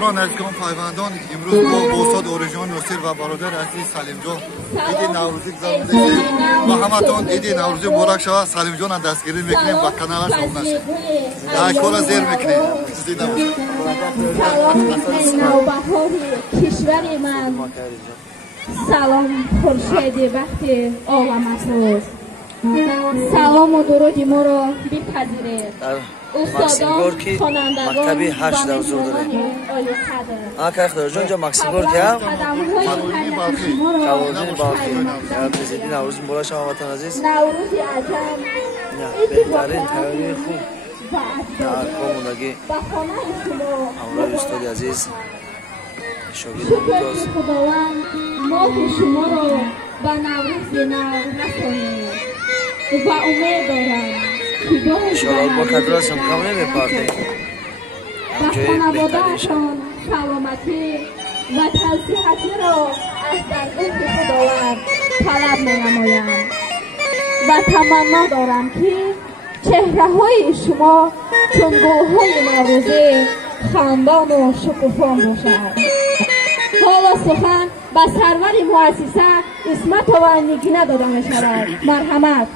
عزیزواران عزیزان پایوندان امروز با استاد اورژان ناصر و برادر عزیز سلیم جان عید نوروزی گذرانیده و همتون عید نوروزی مبارک شود. سلیم جان دستگیری میکنیم و کانالش آماده شد. در کار زیر میکنیم. سلام نوبهار کشور من، سلام خورشید وقت عالم افروز، سلام و درود ما را بپذیرید. ماکسیم گورکی مکتبی 8 در حضور داریم. آقای اختیارجان جا ماکسیم گورکی هم قوانین بالخی پرزیدنت نوروز مبارک شما وطن عزیز. نوروز عجب بهترین تیاری خوب در ارکاموندگی همراه استاد عزیز شاگرد ممتاز. خداوند ماه شما را به نوروز نو نکنید و امید دارم انشاءالله با کدراس هم کم نمیپارتیم. و خانواده‌تان سلامتی و تلصیحاتی را از درگاه خداوند طلب می‌نمایم و تمنا دارم که چهره‌های شما چون گل‌های نوروزی خندان و شکوفان باشد. حالا سخن به سرور مؤسسه اسمت و نگینه داده می‌شود. مرحمت.